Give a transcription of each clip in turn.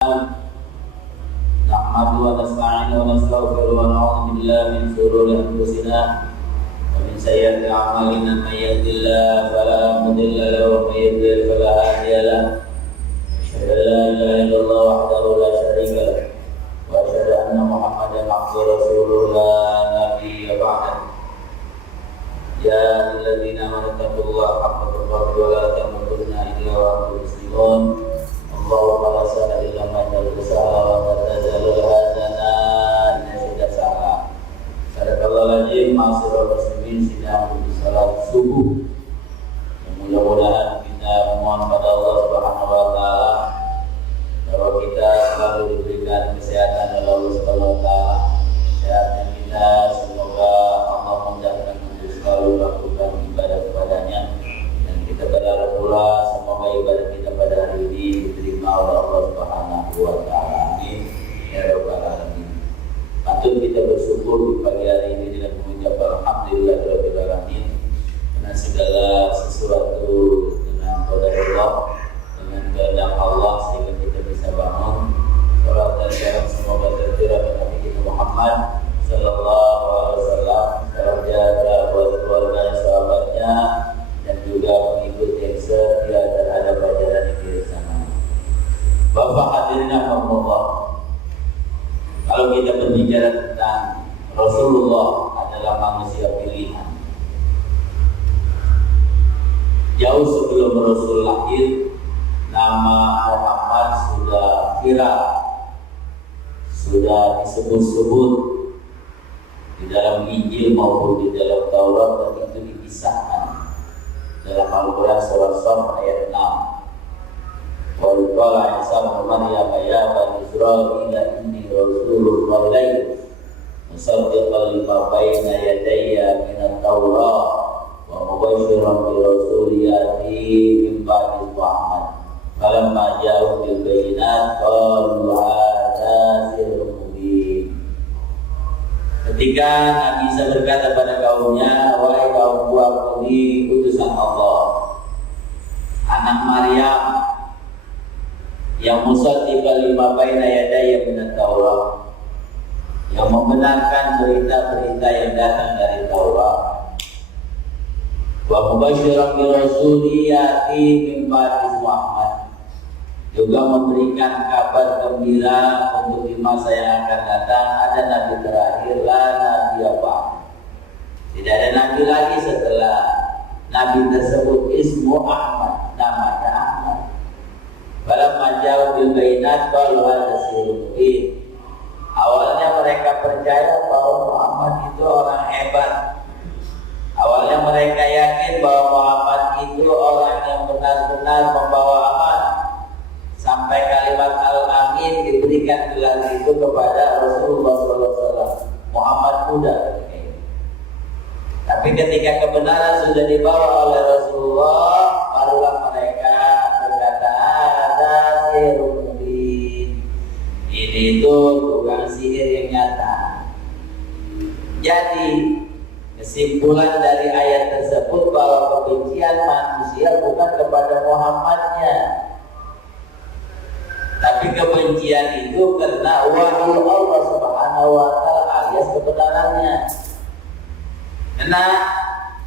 نحمده ونستعينه ونستغفره ونعوذ بالله من شرور أنفسنا ومن سيئات أعمالنا من يهد الله فلا مضل له ومن يضلل فلا هادي له أشهد أن لا إله إلا الله وحده لا شريك له وأشهد أن محمدا عبده ورسوله لا نبي بعده يا أيها الذين آمنوا اتقوا الله حق تقاته ولا تموتن إلا وأنتم مسلمون اللهم لا سهل إلا ما جعلته سهلا وأنت تجعل الحزن إذا شئت سهلا. Sadaqallahul azim. Ma'asyiral muslimin, sedang menuju salat subuh. Mudah-mudahan kita memohon pada Allah Subhanahu wa taala bahwa kita selalu diberikan kesehatan oleh Allah Subhanahu wa taala. Kesehatan kita semoga Allah mudahkan untuk selalu lakukan ibadah kepadanya, dan kita berharap pula semoga ibadah kita pada hari ini diterima oleh Allah Subhanahu wa taala. Amin ya rabbal alamin. Patut kita bersyukur di pagi hari ini dengan mengucap alhamdulillahirabbil alamin, karena segala sesuatu dengan qadar Allah, dengan kehendak Allah, sehingga kita bisa bangun. Salat dan salam semoga tercurah kepada Nabi kita Muhammad sallallahu alaihi wasallam, salam jaga buat keluarga, sahabatnya, dan juga pengikut yang setia terhadap ajaran yang sama. Bapak hadirin Allah, kalau kita berbicara tentang Rasulullah adalah manusia pilihan. Jauh sebelum Rasul lahir, nama Muhammad sudah viral, sudah disebut-sebut di dalam Injil maupun di dalam Taurat, dan itu dipisahkan dalam Al-Quran surah Shaf ayat 6. Wa qala Isa bin Maryam ya bani Israil inni rasulullah ilaikum musaddiqan lima baina yadayya min at-Taurat wa mubasyshiran bi rasulin ya'ti min ba'di Muhammad. Falamma ja'u bil bayyinat qalu hadza sirrun mubin. Ketika Nabi Isa berkata pada kaumnya, wahai kaumku, aku ini utusan Allah, anak Maryam, yang musaddiqan lima baina yadayya minat Taurat, yang membenarkan berita-berita yang datang dari Taurat, wa mubasysyiran bi rasulin ya'ti min ba'di Muhammad, juga memberikan kabar gembira untuk di masa yang akan datang ada nabi terakhir, la nabi apa, tidak ada nabi lagi setelah nabi tersebut, ismu Ahmad, namanya Ahmad. Falamma ja'u bil bayyinat qalu hadza sirrun mubin. Awalnya mereka percaya bahwa Muhammad itu orang hebat. Awalnya mereka yakin bahwa Muhammad itu orang yang benar-benar membawa aman, sampai kalimat al-amin diberikan gelar itu kepada Rasulullah SAW. Muhammad muda. Tapi ketika kebenaran sudah dibawa oleh Rasulullah, barulah mereka berkata ada sihir mubin. Ini itu tukang sihir yang nyata. Jadi kesimpulan dari ayat tersebut bahwa kebencian manusia bukan kepada Muhammadnya, tapi kebencian itu karena wahyu Allah Subhanahu wa taala alias kebenarannya.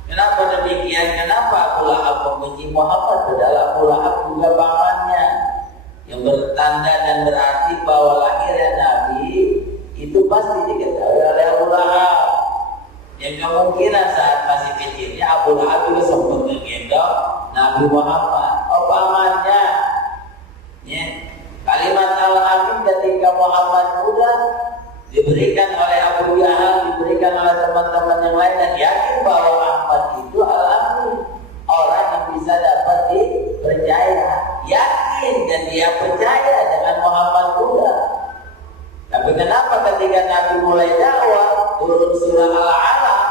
Kenapa demikian? Kenapa Abu Lahab membenci Muhammad? Padahal Abu Lahab juga pamannya, yang bertanda dan berarti bahwa lahirnya Nabi itu pasti diketahui oleh Abu Lahab. Yang kemungkinan saat masih kecilnya Abu Lahab juga sempat menggendong Nabi Muhammad. Oh, pamannya. Ya. Kalimat al-amin ketika Muhammad muda diberikan oleh Abu Jahal, diberikan oleh teman-teman yang lain, dan yakin bahwa Ahmad itu al-amin, orang yang bisa dapat dipercaya, yakin dan dia percaya dengan Muhammad muda. Tapi kenapa ketika Nabi mulai dakwah, turun surah Al-Alaq,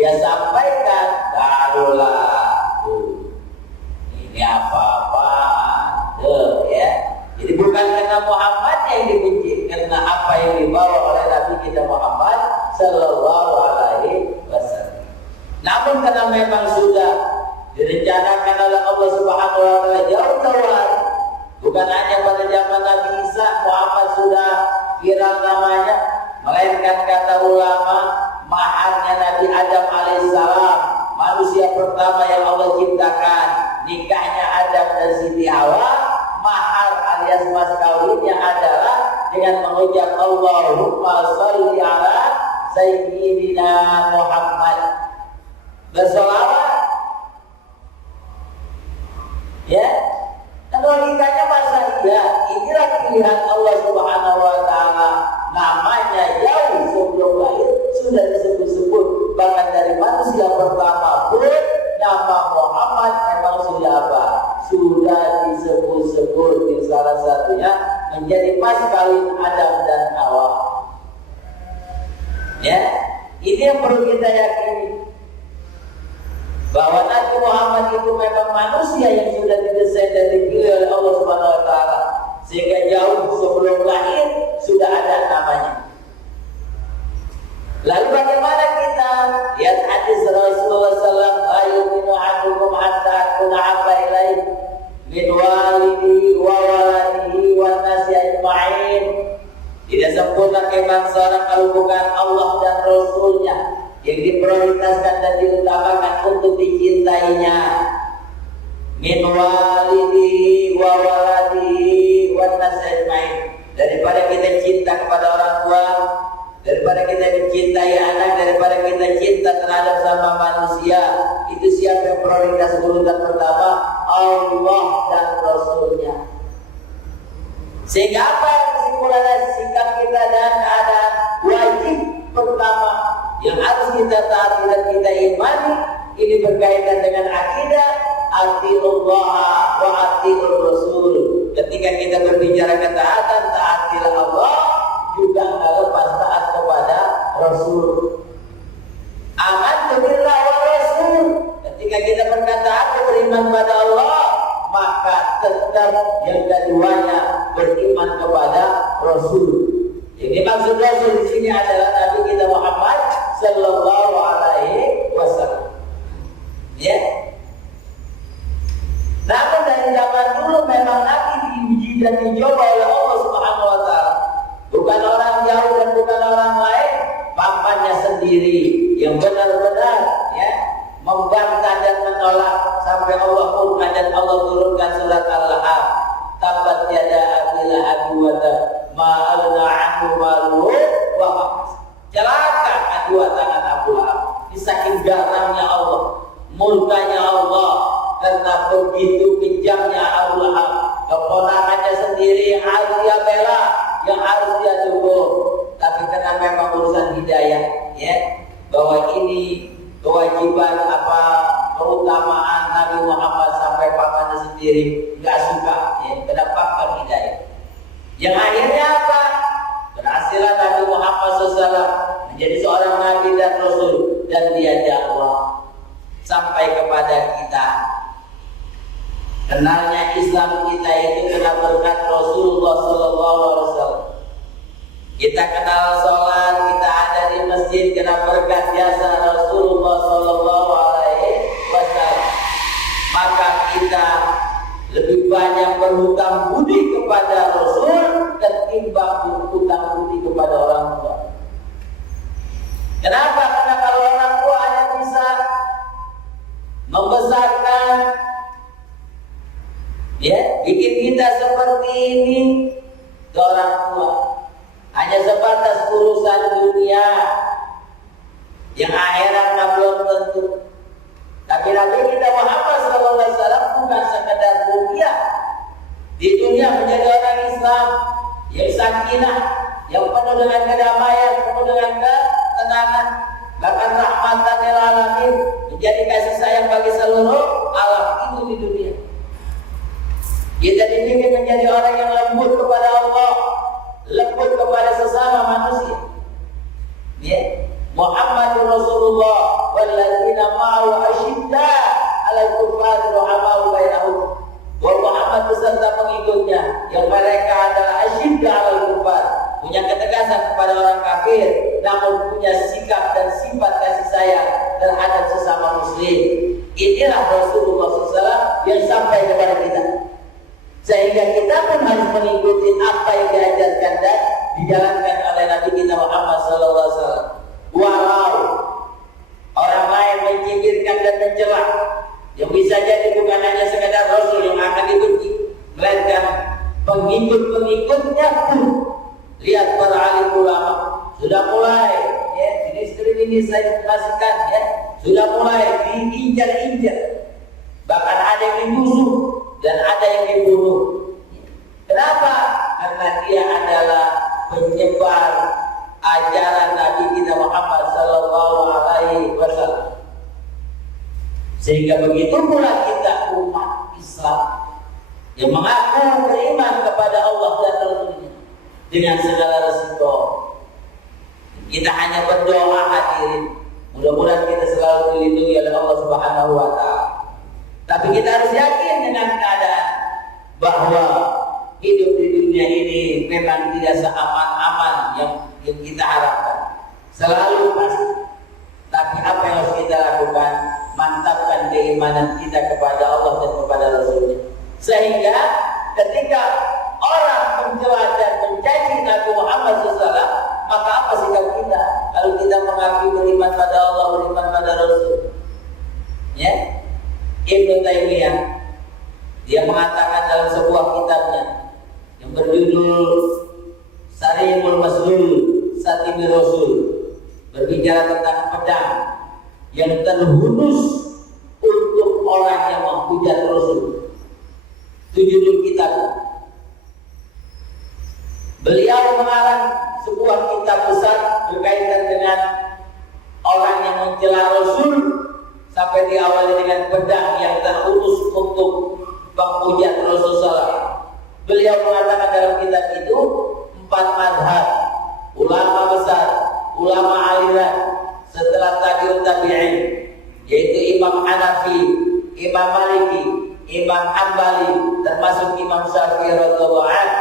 dia sampaikan barulah ini apa-apaan ya. Jadi bukan karena Muhammad yang dibenci, karena apa yang dibawa oleh Nabi kita Muhammad sallallahu alaihi wasallam. Namun karena memang sudah direncanakan oleh Allah Subhanahu wa taala jauh-jauh hari Bukan hanya pada zaman Nabi Isa Muhammad sudah viral namanya, melainkan kata ulama maharnya Nabi Adam alaihissalam, manusia pertama yang Allah ciptakan, nikahnya Adam dan Siti Hawa, mahar alias mas kawinnya adalah dengan mengucap Allahumma sholli ala Sayyidina Muhammad, bersolawat. Ya, dan logikanya masa iya, inilah pilihan Allah Subhanahu wa Ta'ala. Namanya jauh sebelum lahir sudah disebut-sebut, bahkan dari manusia pertama pun nama Muhammad memang sudah apa? Sudah disebut-sebut, di salah satunya menjadi mas kawin Adam dan Hawa. Ya, ini yang perlu kita yakini, bahwa Nabi Muhammad itu memang manusia yang sudah didesain dan dipilih oleh Allah Subhanahu wa Ta'ala, sehingga jauh sebelum lahir sudah ada namanya. Lalu bagaimana kita lihat hadis Rasulullah SAW, ayu minu adukum hatta akuna abba ilaih min walidihi wa waladihi wa nasi ajma'in. Tidak sempurna keimanan seorang kalau bukan Allah dan Rasulnya yang diprioritaskan dan diutamakan untuk dicintainya. Min walidihi wa waladihi wa nasi ajma'in. Daripada kita cinta kepada orang tua, daripada kita mencintai anak, daripada kita cinta terhadap sama manusia, itu siapa yang prioritas urutan pertama? Allah dan Rasulnya. Sehingga apa yang kesimpulan sikap kita dan keadaan wajib pertama yang harus kita taati dan kita imani, ini berkaitan dengan akidah, atiullah wa atiur Rasul. Ketika kita berbicara ketaatan, taatilah Allah, juga nggak lepas taat kepada Rasul. Amantu billah wa Rasul. Ketika kita berkata aku beriman pada Allah, maka tetap yang keduanya beriman kepada Rasul. Jadi maksud Rasul di sini adalah Nabi kita Muhammad Sallallahu Alaihi Wasallam. Ya. Namun dari zaman dulu memang Nabi diuji dan dicoba oleh Allah Subhanahu Wa Taala. Bukan orang jauh dan bukan orang lain, pamannya sendiri yang benar-benar ya membantah dan menolak sampai Allah turunkan dan Allah turunkan surat Al-Lahab. Tabat yada abila abi wada ma'alna anhu maluhu wa maqas. Celaka kedua tangan Abu Lahab. Saking garamnya Allah, murkanya Allah, karena begitu kejamnya Abu Lahab. Keponakannya sendiri yang harus dia bela, yang harus dia dukung. Tapi karena memang urusan hidayah, ya, bahwa ini kewajiban apa keutamaan Nabi Muhammad sampai pamannya sendiri nggak suka, ya, kena faktor hidayah. Yang akhirnya apa? Berhasillah Nabi Muhammad SAW menjadi seorang Nabi dan Rasul, dan dia dakwah sampai kepada kita. Kenalnya Islam kita itu kena berkat Rasulullah SAW. Kita kenal sholat, kita ada di masjid kena berkat jasa Rasulullah SAW. Maka kita lebih banyak berhutang budi kepada Rasul ketimbang berhutang budi kepada orang tua. Kenapa? Karena kalau orang tua hanya bisa membesarkan, ya, bikin kita seperti ini, ke orang tua hanya sebatas urusan dunia, yang akhirat belum tentu. Tapi Nabi kita Muhammad SAW bukan sekedar dunia, di dunia menjadi orang Islam yang sakinah, yang penuh dengan kedamaian, penuh dengan ketenangan, bahkan rahmatan lil alamin, menjadi kasih sayang bagi seluruh alam itu di dunia. Kita dibikin menjadi orang yang lembut kepada Allah, lembut kepada sesama manusia. Ya, Muhammadur Rasulullah walladzina ma'ahu asyidda 'alal kuffari rahamau bainahum. Wa Muhammad beserta pengikutnya yang mereka adalah asyidda 'alal kuffar, punya ketegasan kepada orang kafir, namun punya sikap dan sifat kasih sayang terhadap sesama muslim. Inilah Rasulullah SAW yang sampai kepada kita. Sehingga Sehingga kita pun harus mengikuti apa yang diajarkan dan dijalankan oleh Nabi kita Muhammad SAW. Walau orang lain mencibirkan dan mencela, yang bisa jadi bukan hanya sekedar Rasul yang akan dibenci, melainkan pengikut-pengikutnya pun. Lihat para alim ulama sudah mulai, ya, ini screen ini saya informasikan, ya, sudah mulai diinjar-injar, bahkan ada yang ditusuk dan ada yang dibunuh. Kenapa? Karena dia adalah penyebar ajaran Nabi kita Muhammad Sallallahu Alaihi Wasallam. Sehingga begitu pula kita umat Islam yang mengaku beriman kepada Allah dan Rasulnya dengan segala resiko. Kita hanya berdoa hadirin, mudah-mudahan kita selalu dilindungi oleh Allah Subhanahu Wa Taala. Tapi kita harus yakin dengan keadaan bahwa hidup di dunia ini memang tidak seaman-aman yang kita harapkan. Selalu pasti. Tapi apa yang harus kita lakukan? Mantapkan keimanan kita kepada Allah dan kepada Rasulnya. Sehingga ketika orang mencela dan mencaci Nabi Muhammad SAW, maka apa sikap kita? Kalau kita mengaku beriman pada Allah, beriman pada Rasul, ya, Ibnu Taimiyah dia mengatakan dalam sebuah kitabnya yang berjudul Sarimul Maslul Satimi Rasul, berbicara tentang pedang yang terhunus untuk orang yang menghujat Rasul. Itu judul kitab. Beliau mengarang sebuah kitab besar berkaitan dengan orang yang mencela Rasul, sampai diawali dengan pedang yang terhunus untuk menghujat Rasulullah. Beliau mengatakan dalam kitab itu 4 mazhab ulama besar, ulama aliran setelah tabi'ut tabi'in, yaitu Imam Hanafi, Imam Maliki, Imam Hambali, termasuk Imam Syafi'i radhiyallahu anhu.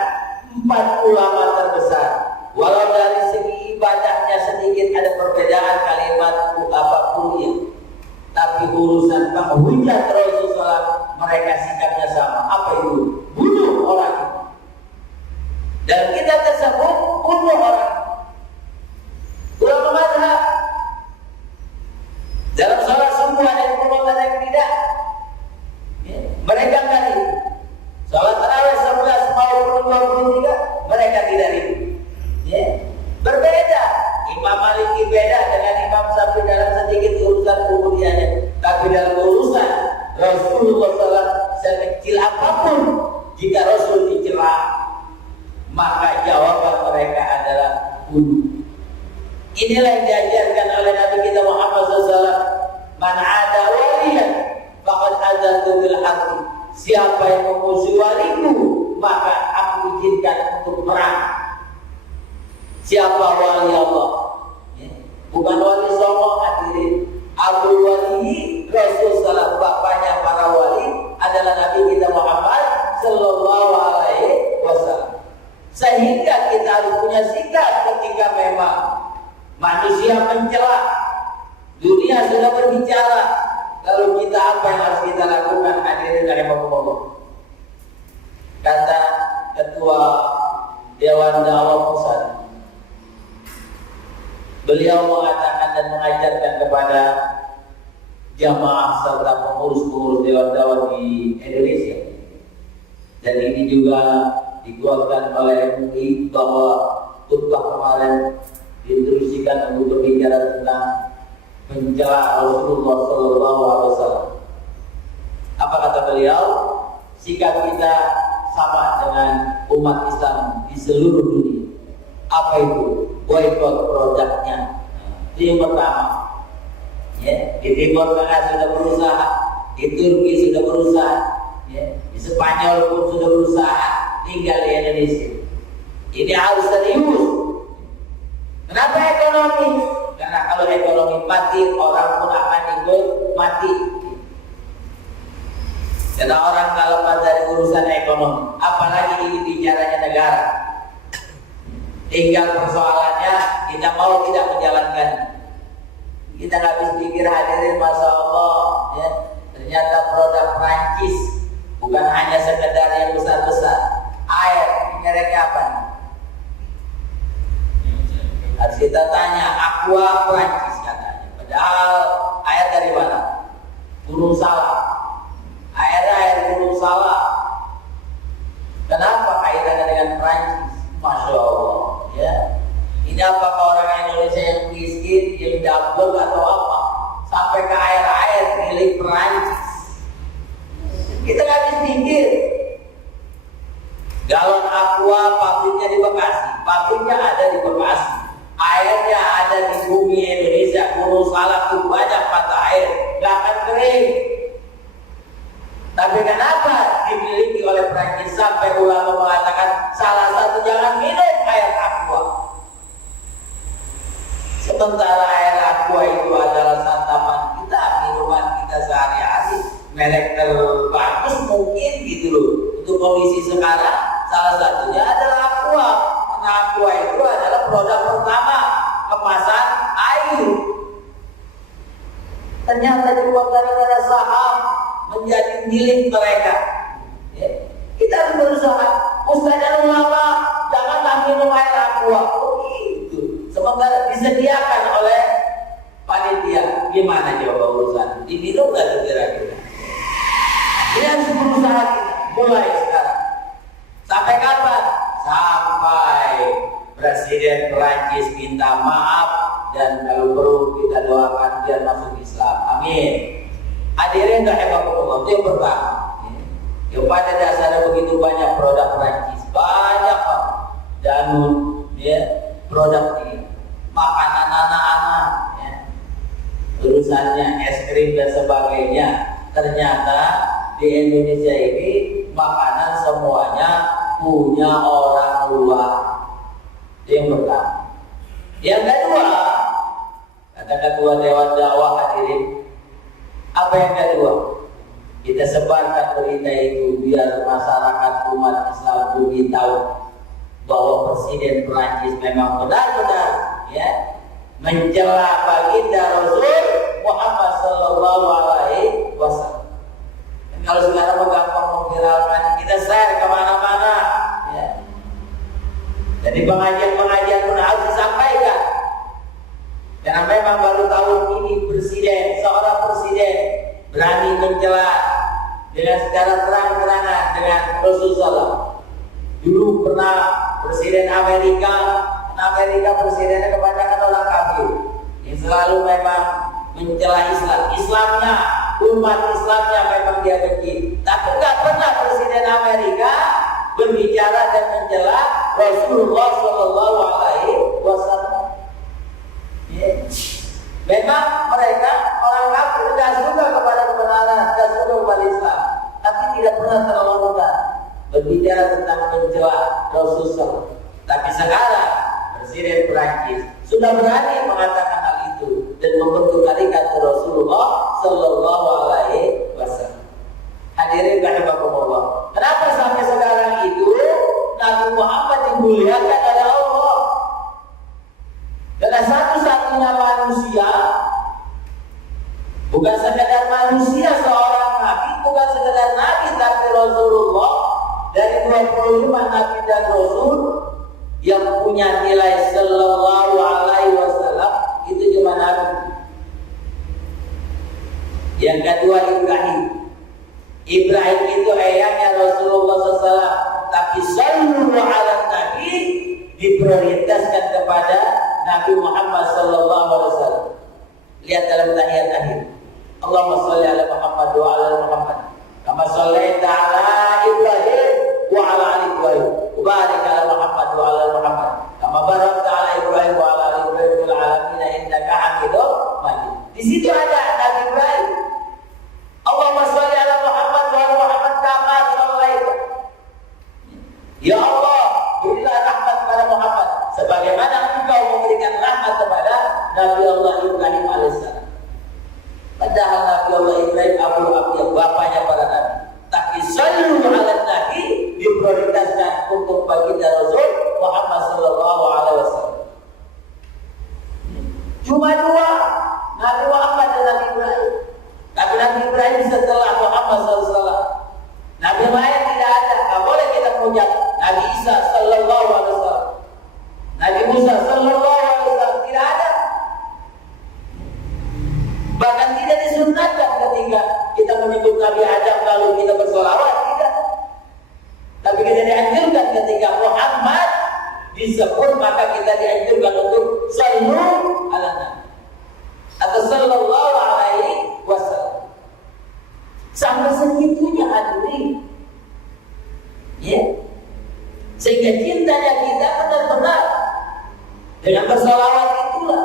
4 ulama terbesar. Walau dari segi ibadahnya sedikit ada perbedaan kalimat apapun, tapi urusan menghujat Rasulullah mereka sikapnya sama. Apa itu? Bunuh orang. Dan kita tersebut bunuh orang. Ulama mazhab dalam sholat subuh ada yang bunuh, ada yang tidak. Ya, mereka enggak ribut. Sholat tarawih 11 maupun 23 mereka tidak ribut. Ya, berbeda. Imam Maliki beda dengan Imam Syafi'i dalam sedikit urusan kubudiannya, tapi dalam urusan Rasulullah SAW sekecil apapun, jika Rasul dicela, maka jawaban mereka adalah bunuh. Inilah yang diajarkan oleh Nabi kita Muhammad SAW. Man ada waliyan faqad azantu bil harbi. Siapa yang memusuhi waliku, maka aku izinkan untuk perang. Siapa wali Allah? Ya. Bukan wali Songo, hadirin. Abdul Wali Rasul Sallallahu, bapaknya para wali adalah Nabi kita Muhammad Sallallahu Alaihi Wasallam. Sehingga kita harus punya sikap ketika memang manusia mencela, dunia sudah berbicara, lalu kita apa yang harus kita lakukan? Hadirin rahimakumullah. Kata Ketua Dewan Dakwah Pusat, beliau mengatakan dan mengajarkan kepada jamaah serta pengurus-pengurus Dewan Dakwah di Indonesia, dan ini juga dikeluarkan oleh MUI, bahwa khutbah kemarin diinstruksikan untuk berbicara tentang mencela Rasulullah Sallallahu Alaihi Wasallam. Apa kata beliau? Sikap kita sama dengan umat Islam di seluruh dunia. Apa itu? Boykot produknya. Itu yang pertama. Ya, di Timur Tengah sudah berusaha, di Turki sudah berusaha, ya, di Spanyol pun sudah berusaha, tinggal di Indonesia. Ini harus serius. Kenapa ekonomi? Karena kalau ekonomi mati, orang pun akan ikut mati. Karena orang kalau dari urusan ekonomi, apalagi ini bicaranya negara. Tinggal persoalannya kita mau tidak menjalankan. Kita nggak habis pikir, hadirin, masya Allah, ya, ternyata produk Prancis bukan hanya sekedar yang besar-besar. Aqua Prancis katanya. Padahal air dari mana? Gunung Salak. Air Gunung Salak. Kenapa kaitannya dengan Prancis? Masya Allah, ya. Ini apakah orang Indonesia yang miskin, yang double atau apa? Sampai ke air milik Prancis. Kita nggak habis pikir. Galon Aqua pabriknya di Bekasi, pabriknya ada di Bekasi, airnya ada di bumi Indonesia. Gunung Salak itu banyak mata air, nggak akan kering. Tapi kenapa dimiliki oleh Prancis sampai ulama mengatakan salah satu jangan minum air Aqua? Sementara air Aqua itu adalah santapan kita, minuman kita sehari-hari, merek terbagus mungkin gitu loh. Untuk kondisi sekarang salah satunya adalah Aqua. Karena Aqua itu adalah produk pertama kemasan air. Ternyata cuma gara-gara saham menjadi milik mereka. Ya. Kita harus berusaha. Ustaz dan ulama janganlah minum air Aqua. Oh gitu. Sementara disediakan oleh panitia. Gimana jawab urusan? Diminum nggak kira-kira? Ini harus berusaha kita. Mulai sekarang. Sampai kapan? Sampai Presiden Perancis minta maaf dan kalau perlu kita doakan biar masuk Islam. Amin. Hadirin rahimakumullah, itu yang pertama. Yang pada dasarnya begitu banyak produk Perancis, banyak danun, ya, produk ini, makanan anak-anak, ya, urusannya es krim dan sebagainya. Ternyata di Indonesia ini makanan semuanya punya orang luar. Itu yang pertama. Yang kedua, kata ketua Dewan Dakwah hadirin, apa yang kedua? Kita sebarkan berita itu biar masyarakat umat Islam lebih tahu bahwa Presiden Perancis memang benar-benar ya mencela baginda Rasul Muhammad Sallallahu Alaihi Wasallam. Kalau sekarang gampang memviralkan, kita share kemana-mana. Ya. Jadi pengajian-pengajian pun harus disampaikan. Karena memang baru tahun ini seorang presiden berani mencela dengan secara terang-terangan dengan Rasulullah. Dulu pernah presiden Amerika presidennya kebanyakan orang kafir yang selalu memang mencela Islam. Islamnya, umat Islamnya memang dia benci. Tapi nggak pernah presiden Amerika berbicara dan mencela Rasulullah Shallallahu Alaihi Wasallam. Memang mereka orang kafir tidak suka kepada kebenaran, tidak suka kepada Islam, tapi tidak pernah terlalu mudah berbicara tentang mencela Rasulullah. Tapi sekarang Presiden Perancis sudah berani mengatakan hal itu dan membentuk kalimat Rasulullah Sallallahu Alaihi Wasallam. Hadirin rahimakumullah. Kenapa sampai sekarang itu Nabi Muhammad dimuliakan oleh Allah? Karena satu-satunya manusia, bukan sekedar manusia seorang nabi, bukan sekedar nabi tapi Rasulullah dari 25 nabi dan rasul yang punya nilai Sallallahu Alaihi Wasallam itu cuma nabi. Yang kedua Ibrahim itu ayahnya Rasulullah SAW, tapi Sallallahu Alaihi Nabi diprioritaskan kepada Nabi Muhammad Sallallahu Alaihi Wasallam. Lihat dalam tahiyat akhir. Allahumma sholli ala Muhammad wa ala Muhammad. Kama shallaita ala Ibrahim wa ala ali Ibrahim. Wa barik ala Muhammad wa ala Muhammad. Kama barakta ala Ibrahim wa ala ali Ibrahim fil alamin innaka Hamidum Majid. Di situ ada Nabi Ibrahim. Allahumma sholli ala Muhammad wa ala Muhammad kama shallaita. Ya Allah, berilah rahmat kepada Muhammad sebagaimana engkau memberikan rahmat kepada Nabi Allah Ibrahim alaihissalam. Padahal Nabi Allah Ibrahim Abu Abdiyah, bapaknya para nabi. Tapi sallu ala Nabi diprioritaskan untuk baginda Rasul Muhammad Sallallahu Alaihi Wasallam. Cuma dua, Nabi Muhammad dan Nabi Ibrahim. Tapi Nabi Ibrahim setelah Muhammad SAW. Nabi lain tidak ada. Tak boleh kita punya Nabi Isa Sallallahu Alaihi Wasallam. Nabi Musa Sallallahu Alaihi Wasallam tidak ada. Sehingga cintanya kita benar-benar dengan bersolawat itulah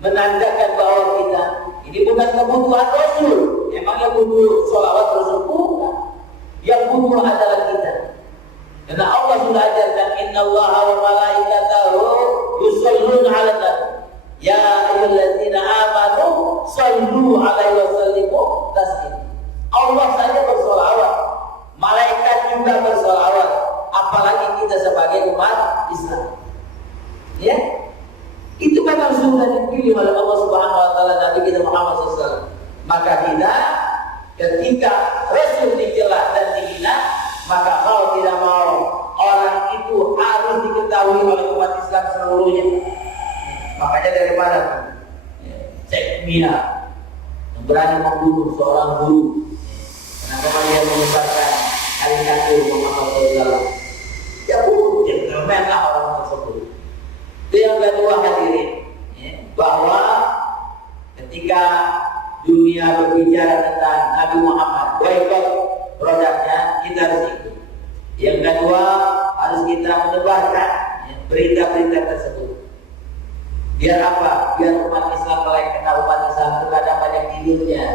menandakan bahwa kita ini bukan kebutuhan Rasul. Emang yang butuh solawat Rasul? Bukan. Yang butuh adalah kita. Karena Allah sudah ajarkan innallaha wa malaikatahu yusholluna 'alan nabi. Ya ayyuhalladzina amanu shallu 'alaihi wa sallimu taslima. Allah saja bersolawat, malaikat juga bersolawat, apalagi kita sebagai umat Islam. Ya, itu memang sudah dipilih oleh Allah Subhanahu Wa Taala Nabi kita Muhammad SAW. Maka kita ketika Rasul dicela dan dihina, maka kalau tidak mau orang itu harus diketahui oleh umat Islam seluruhnya. Makanya daripada Syekh Mina yang berani membunuh seorang guru, kenapa dia menyebarkan karikatur Muhammad SAW? Ya bunuh, gentleman lah orang tersebut. Itu yang kedua hadirin, bahwa ketika dunia berbicara tentang Nabi Muhammad, boykot produknya, kita harus ikut. Yang kedua, harus kita menyebarkan berita-berita tersebut. Biar apa? Biar umat Islam melek, karena umat Islam itu kadang banyak tidurnya.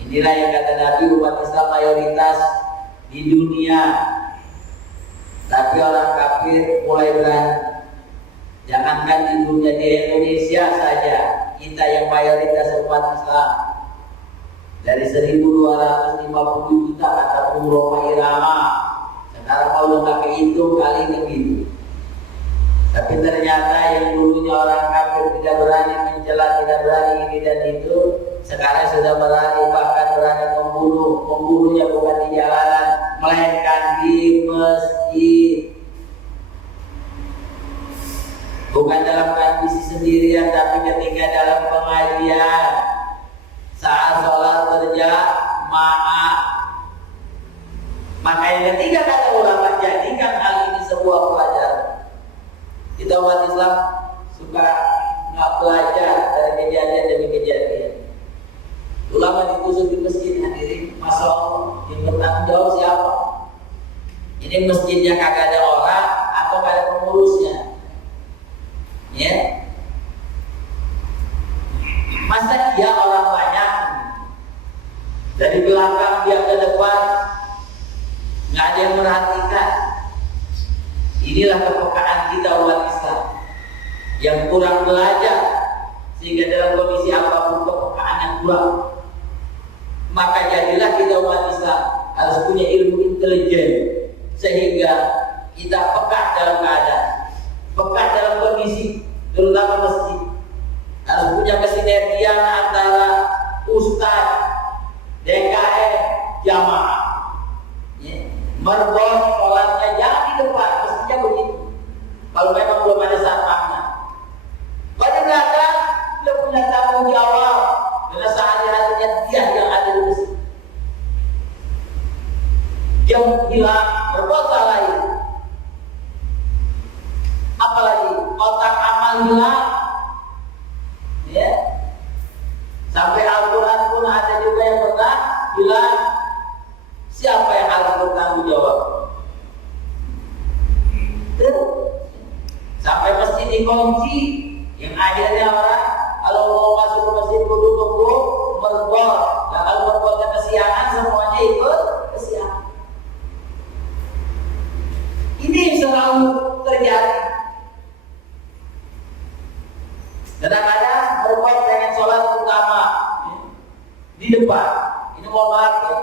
Inilah yang kata Nabi, umat Islam mayoritas di dunia, tapi orang kafir mulai berani. Jangankan di dunia, di Indonesia saja kita yang mayoritas umat Islam dari 1.250 juta kata Bung Roma Irama, sekarang kalau nggak kehitung kali begitu. Tapi ternyata yang dulunya orang kafir tidak berani mencela, tidak berani ini dan itu, sekarang sudah berani, bahkan berani membunuh. Membunuhnya bukan di jalanan, melainkan di masjid. Bukan dalam kondisi sendirian, tapi ketika dalam pengajian, saat sholat berjamaah. Maka yang ketiga kata ulama, jadikan hal ini sebuah pelajaran. Kita umat Islam suka nggak belajar dari kejadian demi kejadian. Ulama ditusuk di masjid, hadirin, masya Allah, yang bertanggung jawab siapa? Ini masjidnya kagak ada orang atau kagak ada pengurusnya? Ya, masa dia orang banyak dari belakang dia ke depan nggak ada yang merhatikan. Inilah kepekaan kita umat Islam yang kurang belajar, sehingga dalam kondisi apapun kepekaan yang kurang. Maka jadilah kita umat Islam harus punya ilmu intelijen, sehingga kita peka dalam keadaan, peka dalam kondisi, terutama masjid. Harus punya kesinergian antara ustaz, DKM, jamaah. Merbon sholatnya jangan di depan, mestinya begitu. Kalau memang belum ada sarafnya, pada belakang dia punya tanggung jawab, karena sehari-harinya dia yang ada di masjid. Yang hilang berbuat salah itu. Apalagi otak amal hilang, ya. Sampai Al-Quran pun ada juga yang pernah hilang. Siapa yang harus bertanggung jawab? Sampai masjid dikunci, yang akhirnya orang kalau mau masuk ke masjid kudu tunggu merbot. Nah, kalau merbotnya kesiangan, semuanya ikut kesiangan. Ini selalu terjadi. Kadang-kadang berbuat dengan sholat utama di depan. Ini mohon maaf ya.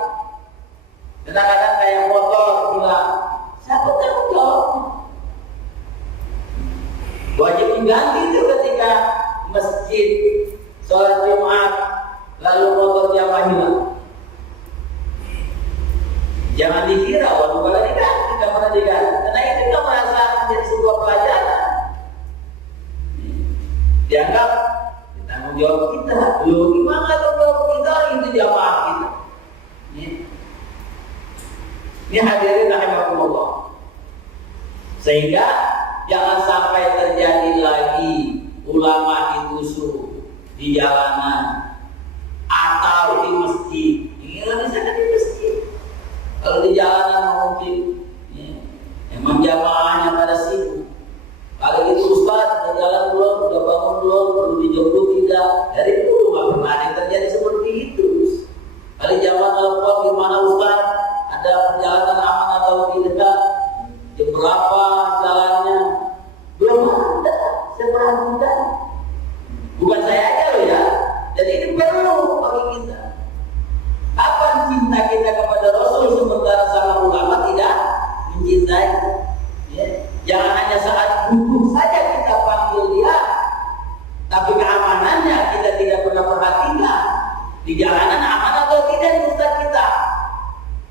Kadang-kadang kayak motor bilang, siapa tanggung jawab? Wajib diganti itu ketika masjid sholat Jumat lalu motor jamaah hilang. Jangan dikira waduh kalau diganti, tidak pernah diganti. Karena itu kita merasa menjadi sebuah pelajaran. Dianggap tanggung jawab kita. Loh, gimana tanggung jawab kita? Itu jamaah kita. Ini hadirin rahimakumullah. Sehingga jangan sampai terjadi lagi ulama ditusuk di jalanan atau di masjid. Ini misalkan di masjid. Kalau di jalanan mungkin emang jamaah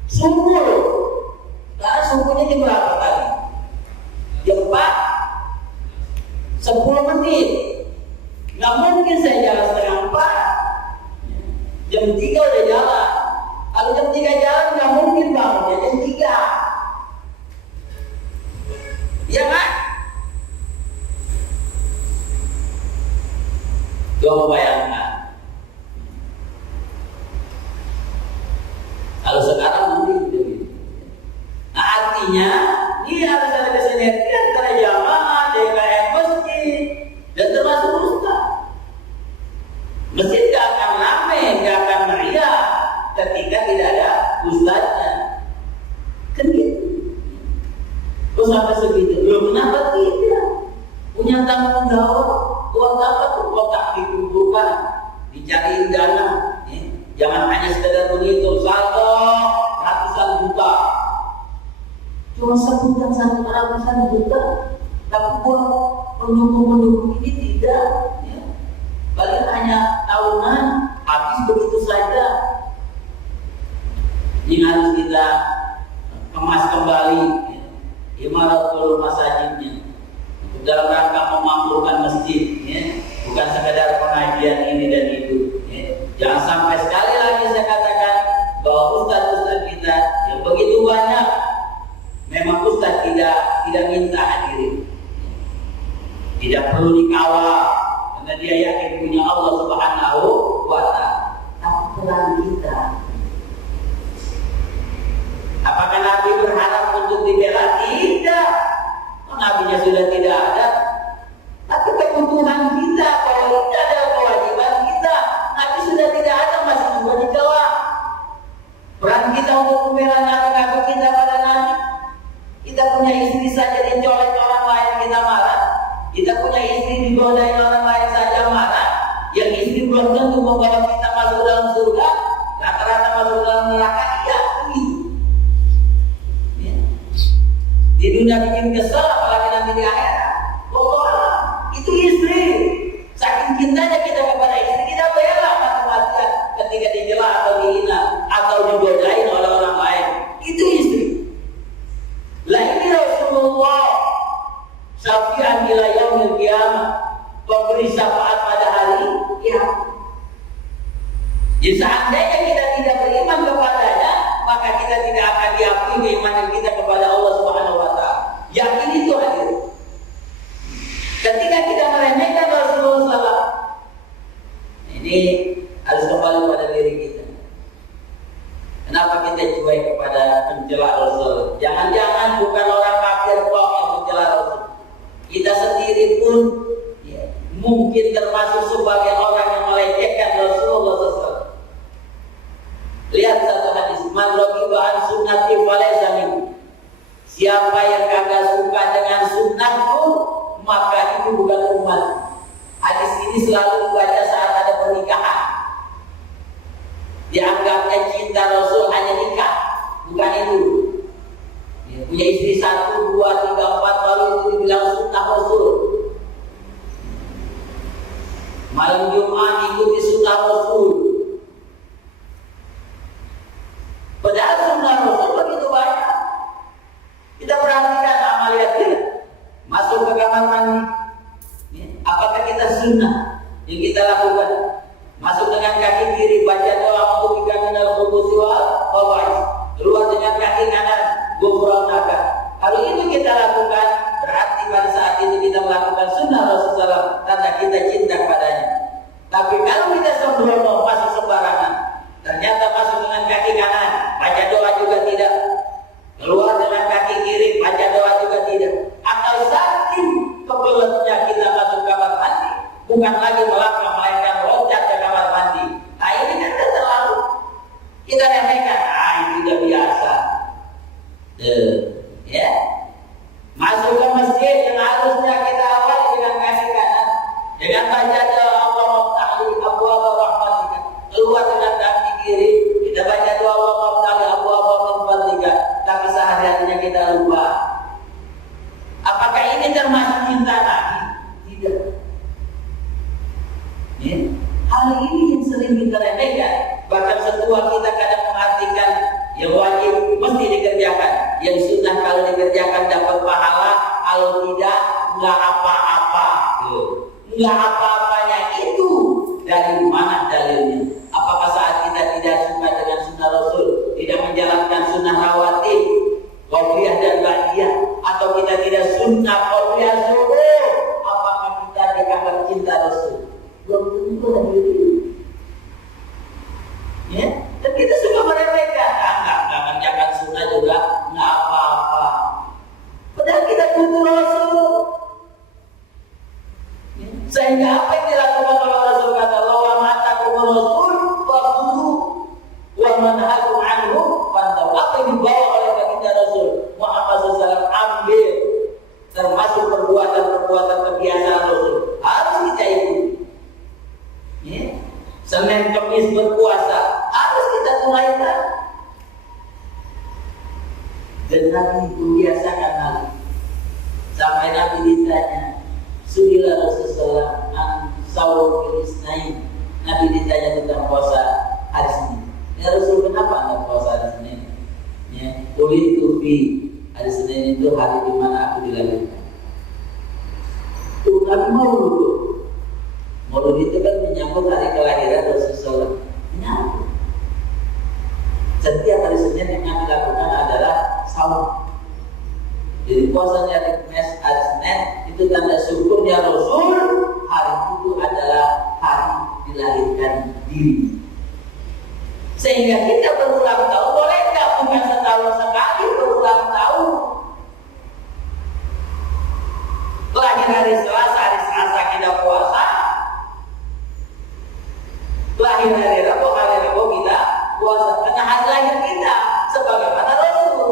Subuh. Karena subuhnya jam berapa tadi? Jam 4, 10 menit. Nggak mungkin saya jalan setengah 4. Jam 3 udah jalan. Kalau jam 3 jalan nggak mungkin bangunnya jam 3. Iya kan? Coba bayangkan. Kalau sekarang mungkin begitu. Nah, artinya ini harus ada sinergi antara jamaah, DKM masjid, dan termasuk ustaz. Masjid gak akan ramai, gak akan meriah ketika tidak ada ustaznya. Kan gitu. Kok sampai segitu? Loh, kenapa tidak? Punya tanggung jawab. Buat apa tuh kotak dikumpulkan, dicariin dana, ya? Jangan hanya sekedar menghitung saldo ratusan juta, cuma sebutan satu ratusan juta, tapi buat pendukung-pendukung ini tidak, ya? Paling hanya tahunan habis begitu saja. Ini harus kita kemas kembali, ya? Imaratul masajidnya dalam rangka memakmurkan masjid, ya? Bukan sekadar pengajian ini dan itu, ya? Jangan sampai sekali lagi saya katakan bahwa ustaz-ustaz kita yang begitu banyak, memang ustaz tidak minta hadirin, tidak perlu dikawal karena dia yakin punya Allah Subhanahu wa Ta'ala. Tapi peran kita, apakah Nabi berharap untuk dibela? Tidak. Nabinya sudah tidak ada, tapi kebutuhan kita, kalau ini adalah kewajiban kita. Nabi sudah tidak ada, masih juga dicela. Peran kita untuk membela nabi-nabi kita pada Nabi. Kita punya istri saja dicolek orang lain kita marah. Kita punya istri digodain orang lain saja marah. Yang istri belum tentu membawa kita masuk dalam surga, rata-rata masuk dalam neraka. Iya, begitu. Di dunia bikin kesel, apalagi nanti di akhirat. Allah, itu istri. Saking cintanya kita kepada istri, kita bela mati-matian ketika dicela atau dihina atau digodain oleh orang lain. Itu istri. Lah ini Rasulullah syafi'an ila yaumil qiyamah, pemberi syafaat pada hari kiamat. Jadi seandainya kita tidak beriman kepadanya, maka kita tidak akan diakui keimanan kita kepada Allah Subhanahu wa Ta'ala. Yakin itu hadir. Ketika kita meremehkan Rasulullah SAW, ini harus kembali pada diri kita. Kenapa kita cuek kepada pencela Rasul? Jangan-jangan bukan orang kafir kok yang mencela Rasul. Kita sendiri pun ya, mungkin termasuk sebagai orang yang melecehkan Rasulullah SAW. Lihat satu hadis, man raghiba an sunnati falaysa minni. Siapa yang kagak suka dengan sunnahku, maka itu bukan umat. Hadis ini selalu dibaca saat ada pernikahan. Dianggapnya cinta Rasul hanya nikah, bukan itu. Ya, punya istri 1, 2, 3, 4, lalu itu dibilang sunnah Rasul. Malam Jumat ikuti sunnah Rasul. Padahal sunnah Rasul begitu banyak. Kita perhatikan amalia kita. Masuk ke kamar mandi, ya, apakah kita sunnah yang kita lakukan? Masuk dengan kaki kiri, baca doa untuk ikan dan khubusi wal fawaiz. Keluar dengan kaki kanan, ghufranaka. Kalau itu kita lakukan, berarti pada saat itu kita melakukan sunnah Rasulullah, tanda kita cinta padanya. Tapi kalau kita sembrono, masuk sembarangan, ternyata masuk dengan kaki kanan, baca doa juga tidak. Keluar dengan kaki kiri, baca doa juga tidak. Atau saking kebeletnya kita masuk kamar mandi, bukan lagi melangkah melainkan loncat ke kamar mandi. Nah ini kan terlalu kita remehkan. Ah ini sudah biasa. Ya, masuk ke masjid yang harusnya kita awali dengan kaki kanan, dengan baca doa Allahumma ftahli abwaaba rahmatika. Keluar dengan kaki kiri, kita baca doa Allahumma ftahli abwaaba rahmatika. Tapi sehari-harinya kita lupa. Apakah ini termasuk cinta Nabi? Tidak. Ya. Hal ini yang sering kita remehkan. Bahkan setua kita kadang mengartikan yang wajib yang sunnah kalau dikerjakan dapat pahala, kalau tidak nggak apa-apa. Nggak apa-apanya itu dari mana dalilnya? Apakah saat kita tidak suka dengan sunnah Rasul, tidak menjalankan sunnah rawatib, qabliyah dan ba'diyah, atau kita tidak sunnah qabliyah subuh, apakah kita dianggap cinta Rasul? Belum tentu hadirin. Ya, dan kita suka meremehkan, nggak mengerjakan sunnah juga nggak apa-apa. Padahal kita butuh Rasul. Ya, sehingga apa yang dilakukan oleh Rasul kata Allah, wa ma'atakum Rasul wa khudhu wa manhakum anhu fantahu. Apa yang dibawa oleh baginda Rasul Muhammad SAW ambil, termasuk perbuatan-perbuatan kebiasaan Rasul harus kita ikuti. Ya. Senin Kamis berpuasa harus kita tunaikan. Dan Nabi membiasakan hal sampai Nabi ditanya, Suila Rasulullah an sawm isnain. Nabi ditanya tentang puasa hari Senin. Ya Rasul, kenapa anda puasa hari Senin? Ya, ulitu fi, hari Senin itu hari di mana aku dilahirkan. Nabi Maulud. Maulud itu kan menyambut hari kelahiran Rasulullah. Menyambut. Setiap hari Senin yang kami lakukan adalah saum. Jadi puasanya hari Senin itu tanda syukurnya Rasul. Hari itu adalah hari dilahirkan diri. Sehingga kita berulang tahun, boleh nggak bukan setahun sekali, berulang tahun. Lahir hari Selasa kita puasa. Lahir hari Rabu kita puasa. Karena hari lahir kita sebagaimana Rasul.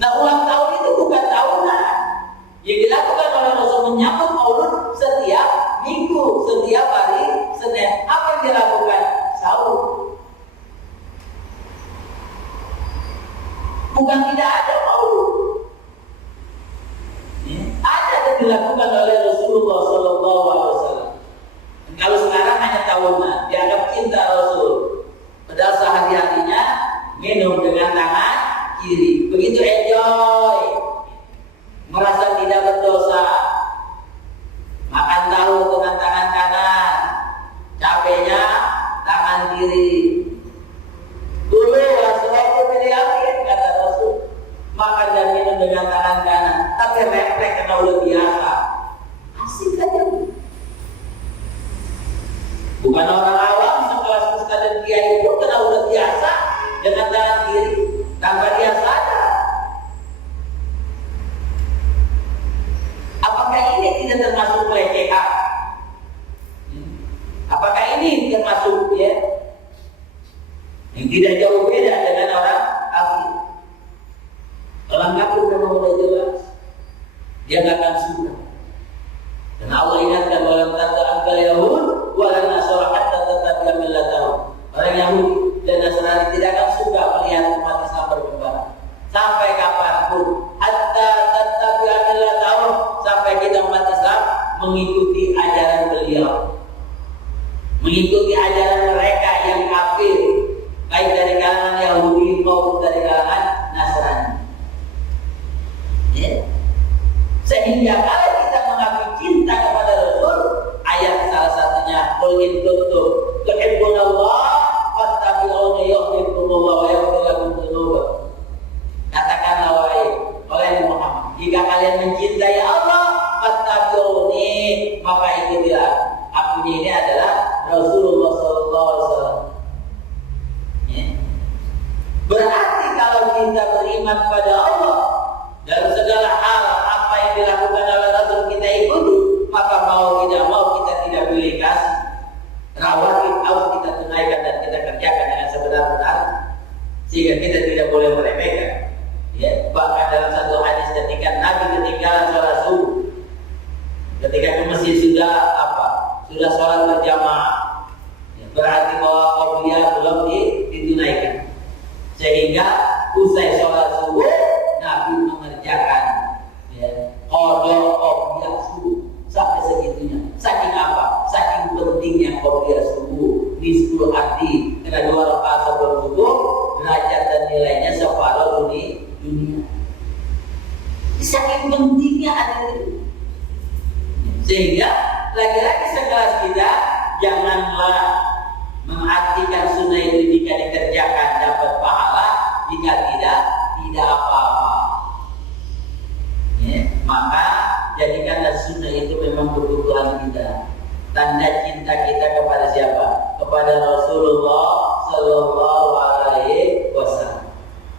Nah, ulang tahun itu bukan tahunan. Yang dilakukan oleh Rasul menyambut Maulud setiap minggu, setiap hari Senin. Apa yang dilakukan? Sahur. Bukan tidak ada Maulud. Ada yang dilakukan oleh Rasulullah SAW. Kalau sekarang hanya tahunan, dianggap cinta Rasul. Padahal sehari-harinya minum dengan tangan kiri. Begitu enjoy, merasa tidak berdosa. Makan tahu dengan tangan kanan, cabenya tangan kiri. Dulu Rasulullah beriamin, kata Rasul, makan dan minum dengan tangan kanan. Tapi refleks karena udah biasa. Asik aja. Bukan orang awam sekelas ustaz dan kiai itu karena udah biasa dengan tangan kiri tanpa dia sadar. Apakah ini tidak termasuk pelecehan? Apakah ini termasuk ya yang tidak jauh beda dengan orang kafir? Orang kafir memang sudah jelas dia nggak akan suka. Dan Allah ingatkan dalam Al-Qur'an Yahud walan nasara hatta tatabi'a millatahum. Orang Yahudi dan Nasrani tidak akan suka melihat umat Islam berkembang. Sampai kapanpun hatta tatabi'a millatahum, sampai kita umat Islam mengikuti ajaran beliau. Mengikuti ajaran mereka yang kafir, baik dari kalangan Yahudi maupun dari kalangan Nasrani. Ya. Sehingga kalau kita mengakui cinta kepada Rasul, ayat salah satunya qul in kuntum tuhibbunallah fattabi'uni yuhibbukumullah wa yaghfir lakum dzunubakum. Katakanlah wahai Muhammad, jika kalian mencintai Allah, fattabi'uni, maka ikutilah aku. Ini adalah Rasulullah SAW. Ya. Berarti kalau kita beriman pada Allah dalam segala hal, apa yang dilakukan oleh Rasul kita ikuti, maka mau tidak mau kita tidak boleh kasih. Rawatib harus kita tunaikan dan kita kerjakan dengan sebenar-benar, sehingga kita tidak boleh meremehkan. Ya, bahkan dalam satu hadis ketika Nabi ketinggalan sholat subuh, ketika ke masjid sudah sholat berjamaah, ya, berarti bahwa qabliyah belum ditunaikan. Sehingga usai sholat subuh Nabi mengerjakan qada qabliyah subuh sampai segitunya. Saking apa? Saking pentingnya qabliyah subuh di 10 hati. Karena 2 rakaat sebelum subuh derajat dan nilainya separuh dunia. Saking pentingnya ada itu. Sehingga lagi-lagi sekelas kita janganlah mengartikan sunnah itu jika dikerjakan dapat pahala, jika tidak apa-apa. Ya, maka jadikanlah sunnah itu memang kebutuhan kita. Tanda cinta kita kepada siapa? Kepada Rasulullah Sallallahu Alaihi Wasallam.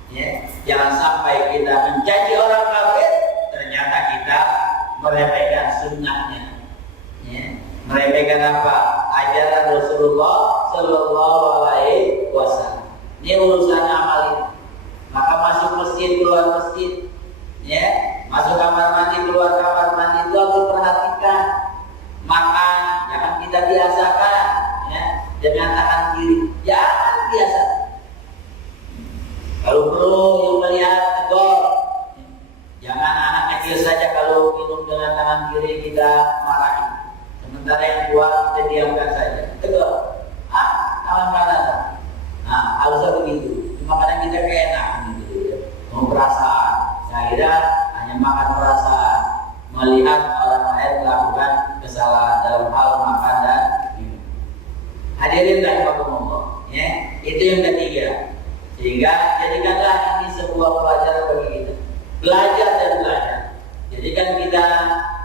Ya, jangan sampai kita mencaci orang kafir, ternyata kita meremehkan sunnahnya. Ya, meremehkan apa? Ajaran Rasulullah Sallallahu Alaihi Wasallam. Ini urusan amal ini. Maka masuk masjid, keluar masjid, ya, masuk kamar mandi, keluar kamar mandi itu harus perhatikan. Makan, jangan kita biasakan, ya, dengan tangan kiri, jangan biasa. Kalau perlu yang melihat tegur, jangan anak kecil saja kalau minum dengan tangan kiri kita marahi. Sementara yang tua kita diamkan saja. Tegur, tangan kanan. Nah, harusnya begitu. Cuma kadang kita keenak gitu, ya. Mau perasaan. Saya kira hanya makan perasaan, melihat orang lain melakukan kesalahan dalam hal makan dan minum. Hadirin rahimakumullah, ya. Itu yang ketiga. Sehingga jadikanlah ini sebuah pelajaran bagi kita. Belajar dan belajar. Jadikan kita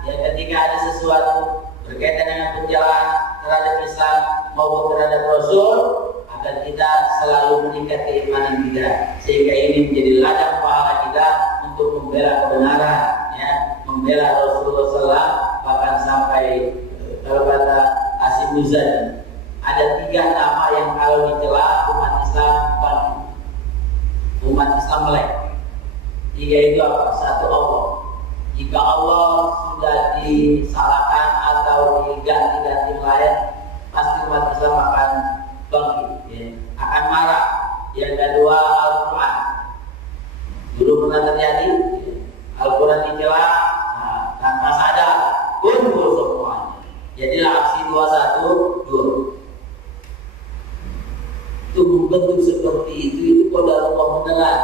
yang ketika ada sesuatu berkaitan dengan penjalan terhadap Islam maupun terhadap Rasul, agar kita selalu meningkat keimanan kita, sehingga ini menjadi ladang pahala kita untuk membela kebenaran, ya, membela Rasulullah SAW. Bahkan sampai kalau kata Asim Muzani, ada 3 nama yang kalau dicela umat Islam bangkit, umat Islam melek. 3 itu apa? 1 Allah. Jika Allah sudah disalahkan atau diganti-ganti lain, pasti umat Islam akan bangkit, ya, akan marah. Yang kedua Al-Quran. Dulu pernah terjadi, ya, Al-Quran dicela, tanpa sadar kumpul semuanya. Jadilah aksi 212. Itu bentuk seperti itu qadarullah beneran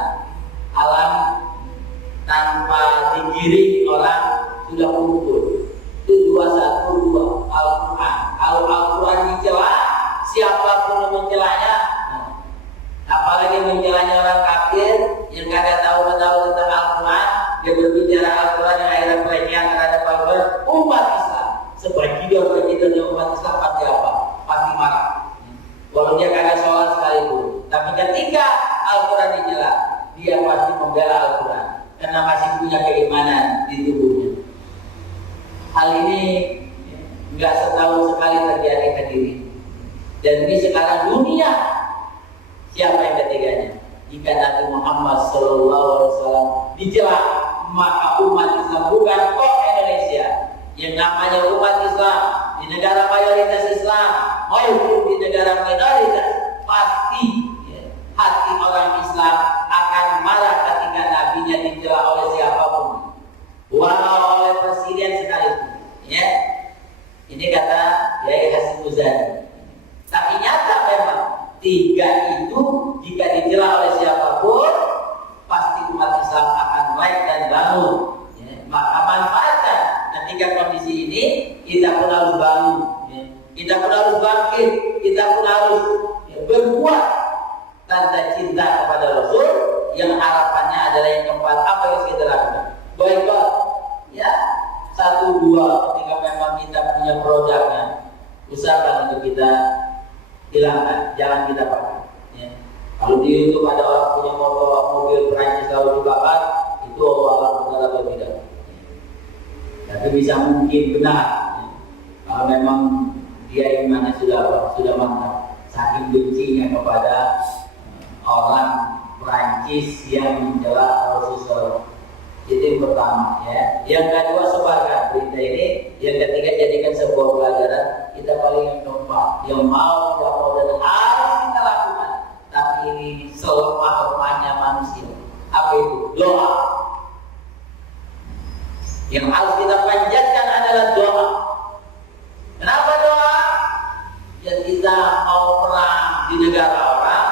alami, tanpa digiring orang sudah kumpul. Itu 212 Al-Quran. Kalau Al-Quran dicela, siapapun yang mencelanya, apalagi mencelanya orang kafir yang kagak tahu tentang Al-Quran, dia berbicara Al-Quran yang akhirnya pelecehan terhadap Al-Quran, umat Islam sebagian umat Islam pasti apa? Pasti marah. Walau dia kagak sholat sekalipun, tapi ketika Al-Quran dicela, dia pasti membela Al-Quran karena masih punya keimanan di tubuhnya. Hal ini enggak setahun sekali terjadi ke diri. Dan ini sekarang dunia. Siapa yang ketiganya? Jika Nabi Muhammad SAW dicela, maka umat Islam, bukan kok Indonesia, yang namanya umat Islam di negara mayoritas Islam maupun di negara minoritas, pasti, ya, hati orang Islam akan marah ketika nabinya dicela oleh siapapun, walau oleh presiden sekalipun. Ya, ini kata Kiai Hasyim Muzani. Tapi nyata memang 3 itu jika dicela oleh siapapun, pasti umat Islam akan naik dan bangun. Ya, maka manfaatkan ketika kondisi ini, kita pun harus bangun. Ya, kita pun harus bangkit. Kita pun harus, ya, berbuat tanda cinta kepada Rasul, yang harapannya adalah yang keempat. Apa yang harus kita lakukan? Boykot. Ya, 1, 2 ketika memang kita punya produknya, usahakan untuk kita hilangkan, jangan kita pakai. Ya. Kalau di YouTube ada orang punya mobil Prancis lalu dibakar, itu Allah benar atau tidak. Ya. Tapi bisa mungkin benar. Ya. Kalau memang dia imannya sudah mantap, saking bencinya kepada orang Prancis yang mencela Rasulullah. Itu yang pertama, ya. Yang kedua, sebarkan berita ini. Yang ketiga, jadikan sebuah pelajaran. Kita paling yang keempat, yang mau dan harus kita lakukan. Tapi ini selemah-lemahnya manusia. Apa itu? Doa. Yang harus kita panjatkan adalah doa. Kenapa doa? Yang kita mau perang di negara orang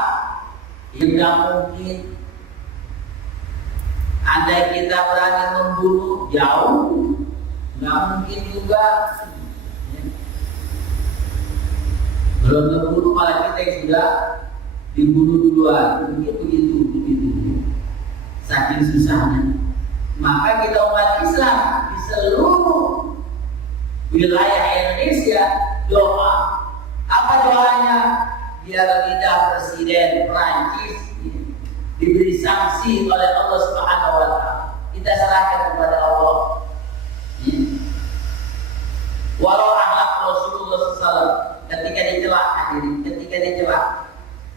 yang tidak mungkin Andai kita berani membunuh jauh, nggak mungkin juga. Belum membunuh malah kita yang sudah dibunuh duluan. Begitu. Saking susahnya. Maka kita umat Islam di seluruh wilayah Indonesia doa. Apa doanya? Biar lidah Presiden Prancis diberi sanksi oleh Allah Subhanahu wa taala. Kita serahkan kepada Allah. Walau akhlak Rasulullah SAW ketika dicela,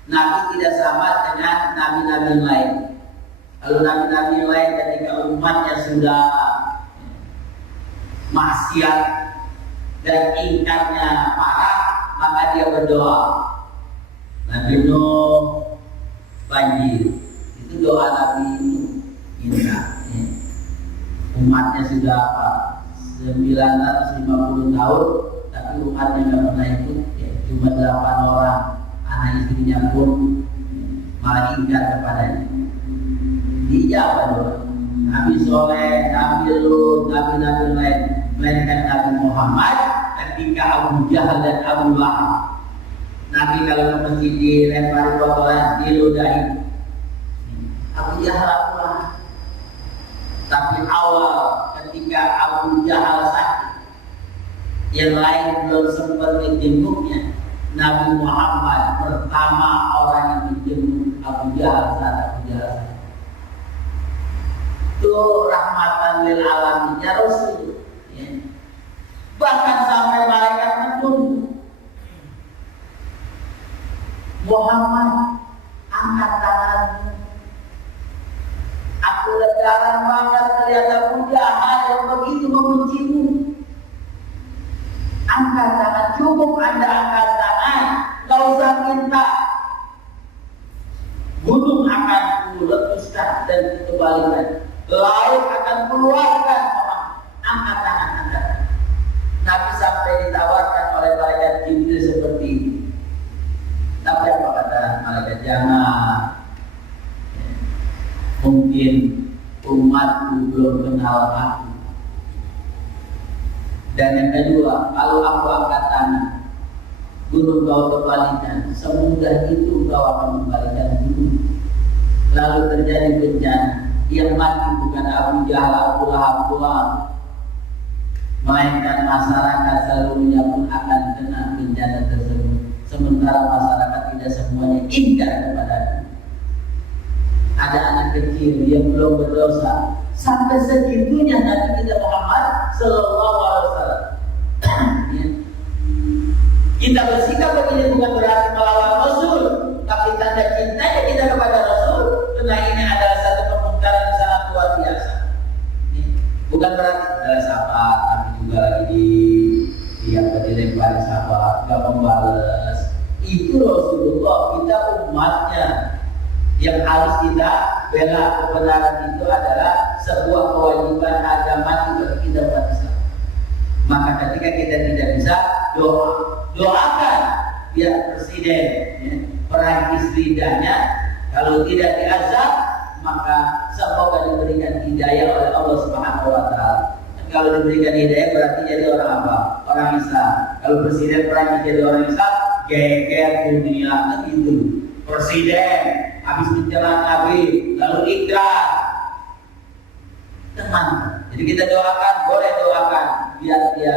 Nabi tidak sama dengan nabi-nabi lain. Kalau nabi-nabi lain ketika umatnya sudah maksiat dan ingkarnya parah, maka dia berdoa. Nabi Nuh banjir, itu doa Nabi Nuh. Umatnya sudah 950 tahun, tapi umatnya nggak pernah ikut. Cuma 8 orang, anak istrinya pun malah ingkar kepadanya. Dijawab doa. Nabi Soleh, Nabi Lut, nabi-nabi lain, melainkan Nabi Muhammad ketika Abu Jahal dan Abu Lahab. Nabi kalau ke masjid dilempari kotoran, diludahi. Abu Jahal, Abu Lahab. Tapi awal ketika Abu Jahal sakit, yang lain belum sempat menjenguknya, Nabi Muhammad pertama orang yang menjenguk Abu Jahal saat Abu Jahal sakit. Itu rahmatan lil alamin ya Rasul. Bahkan sampai malaikat menunggu. Muhammad, angkat tanganmu. Aku legaran banget melihat Abu Jahal yang begitu membencimu. Angkat tangan, cukup Anda angkat tangan, gak usah minta. Gunung akan kuletuskan dan kebalikan. Laut akan keluarkan, angkat tangan Anda. Nabi sampai ditawarkan oleh malaikat Jibril seperti ini. Tapi apa kata malaikat? Jangan. Mungkin umatku belum kenal aku. Dan yang kedua, kalau aku angkat tangan, gunung kau kebalikan, semudah itu kau akan membalikan gunung. Lalu terjadi bencana. Yang mati bukan Abu Jahal, Abu Lahab doang, melainkan masyarakat seluruhnya pun akan kena bencana tersebut. Sementara masyarakat tidak semuanya ingkar kepada-Nya. Ada anak kecil yang belum berdosa, sampai segitunya Nabi kita Muhammad Sallallahu Alaihi Wasallam. Kita bersikap begini bukan berarti melawan Rasul, tapi tanda cintanya kita kepada Rasul. Karena ini adalah satu kemungkaran yang sangat luar biasa. Bukan berarti adalah sahabat, tapi juga lagi dilempari sahabat, gak membalas. Itu Rasulullah, kita umatnya. Yang harus kita bela kebenaran itu adalah sebuah kewajiban agama bagi kita umat Islam. Maka ketika kita tidak bisa, doakan biar presiden Perancis lidahnya, kalau tidak diazab maka semoga diberikan hidayah oleh Allah Subhanahu wa taala. Kalau diberikan hidayah berarti jadi orang apa? Orang Islam. Kalau presiden Perancis jadi orang Islam, geger dunia itu. Presiden habis mencela Nabi lalu ikrar, teman. Jadi kita doakan, boleh doakan biar dia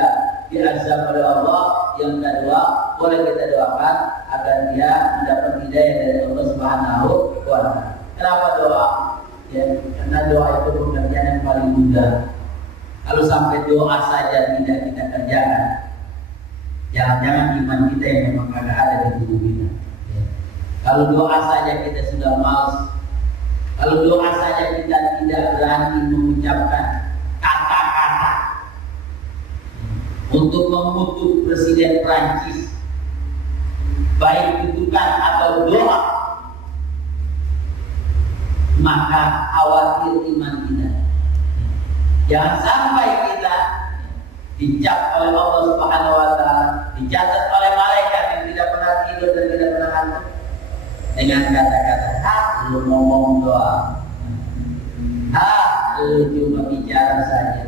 diazab oleh Allah. Yang kedua, boleh kita doakan agar dia mendapat hidayah dari Allah Subhanahu wa taala. Kenapa doa? Ya, karena doa itu pekerjaan yang paling mudah. Kalau sampai doa saja tidak kita kerjakan, jangan-jangan iman kita yang memang kagak ada di tubuh kita. Kalau doa saja kita sudah malas, kalau doa saja kita tidak berani mengucapkan kata-kata untuk mengutuk Presiden Prancis, baik kutukan atau doa, maka khawatir iman kita. Jangan sampai kita dicap oleh Allah Subhanahu wa taala, dicatat oleh malaikat yang tidak pernah tidur dan tidak pernah ngantuk dengan kata-kata, belum ngomong doa. cuma bicara saja,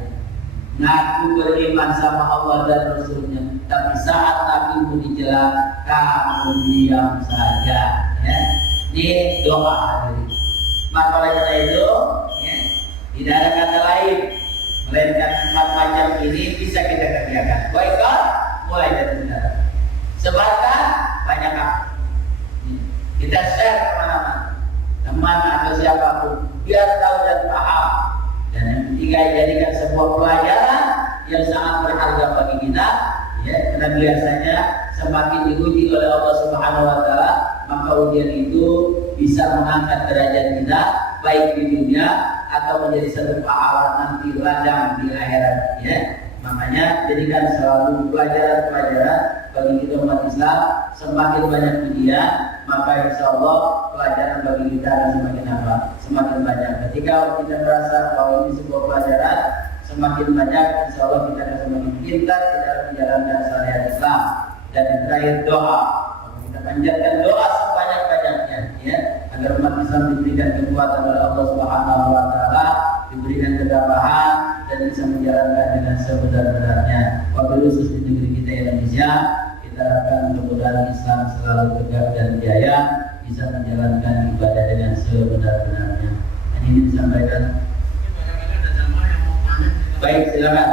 ngaku beriman sama Allah dan Rasulnya, tapi saat Nabi mau dijela, kamu diam saja. Ya. Ini doa hadirin. Maka oleh karena itu, ya, tidak ada kata lain melainkan 4 macam ini bisa kita kerjakan. Baiklah, mulai dari sekarang. Sebarkan banyak apa? Kita share kemana-mana, teman atau siapapun, biar tahu dan paham. Dan yang ketiga, jadikan sebuah pelajaran yang sangat berharga bagi kita. Ya, karena biasanya semakin diuji oleh Allah Subhanahu Wa Taala, maka ujian itu bisa mengangkat derajat kita, baik di dunia atau menjadi satu pahala nanti ladang di akhirat. Ya, makanya jadikan selalu pelajaran-pelajaran bagi kita umat Islam. Semakin banyak ujian, maka insya Allah pelajaran bagi kita akan semakin apa? Semakin banyak. Ketika kita merasa bahwa ini sebuah pelajaran, semakin banyak, insya Allah kita akan semakin pintar di dalam menjalankan syariat Islam. Dan yang terakhir, doa. Kita panjatkan doa sebanyak-banyaknya, ya, agar umat Islam diberikan kekuatan oleh Allah Subhanahu Wa Taala, diberikan ketabahan dan bisa menjalankan dengan sebenar-benarnya. Wabil khusus di negeri kita Indonesia, kita harapkan mudah-mudahan Islam selalu tegak dan jaya, bisa menjalankan ibadah dengan sebenar-benarnya. Ini disampaikan. Baik, silakan.